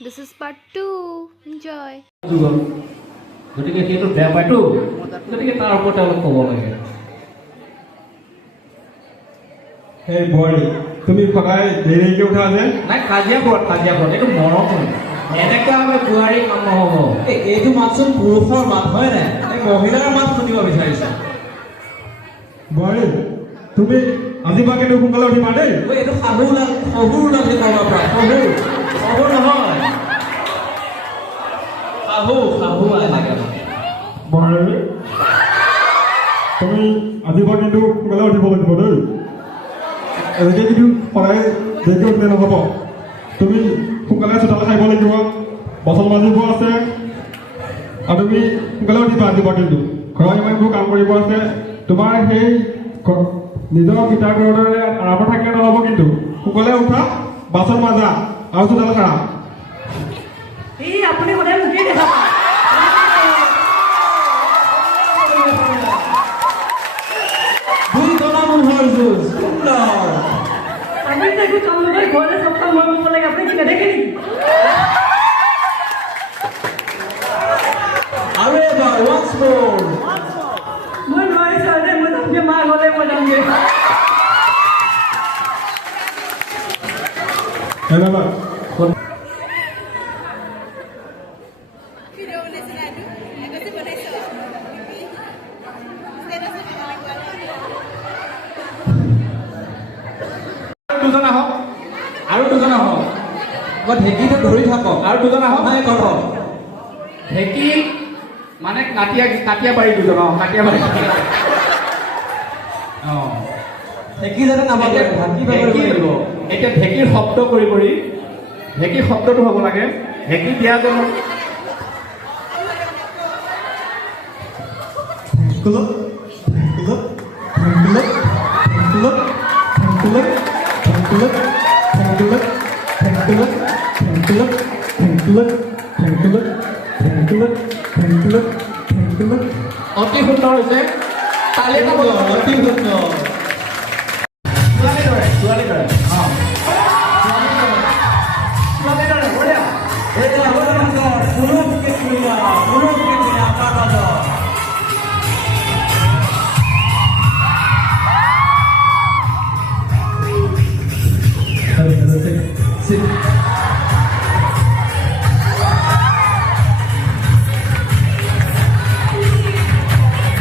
This is part 2. Enjoy. গতিকে সেইটো বেয়া পায়তো গতিকে তাৰ ওপৰতে অলপ ক'ব লাগে সেই বোৱাৰী তুমি সদায় দেৰিকৈ উঠা যে নাই কাজিয়া ক'ত এইটো মৰম এনেকৈ আমি বোৱাৰী কাম নহ'ব এইটো মাতচোন পুৰুষৰ মাত হয় নাই এই মহিলাৰ মাত শুনিব বিচাৰিছে বোৱাৰী তুমি আজি বা কিন্তু সোনকালে উঠিবা দেই এইটো শাহু ওলালে ক'ৰবাৰ পৰা শাহু নহয় শাহু লাগে বোৱাৰী তুমি আজি বা কিন্তু সোনকালে উঠিব লাগিব দেই এনেকৈ কিন্তু সদায় দেৰিকৈ উঠিলে নহ'ব তুমি সোনকালে চোতাল খাব লাগিব বাচন মাজিব আছে আৰু তুমি সোনকালে উঠিবা আজি বা কিন্তু ঘৰত ইমানবোৰ কাম কৰিব আছে তোমাৰ সেই নিজৰ পিতাৰ ঘৰতে আৰামত থাকিলে নহ'ব কিন্তু সোনকালে উঠা বাচন মাজা আৰু চোতাল খাৰা এই আপুনি সদায় মোকেই দেখা পায় দুইজনা মানুহৰ যুঁজ সুন্দৰ আপুনি যে একো কাম নকৰি ঘৰতে চব কাম মই কৰিব লাগে আপুনি কি নেদেখে নেকি আৰু এবাৰ once more মই নোৱাৰিছোঁ আৰু দেই মই যামগৈ মা ঘৰলৈ মই যামগৈ ধন্যবাদ দুজন আহক আৰু দুজন আহক ঢেঁকীতে ধৰি থাকক আৰু দুজন আহক সহায় কৰক ঢেঁকী মানে কাটিয়া বাৰী দুজন কাটিয়া বাৰী ঢেঁকী যাতে নাবাজে ঢাকি বাগৰিব লাগিব এতিয়া ঢেঁকীৰ শব্দ কৰি ঢেঁকীৰ শব্দটো হ'ব লাগে ঢেঁকী দিয়া জনৰ অতি সুন্দৰ হৈছে তালি অতি সুন্দৰ ছোৱালী দৰে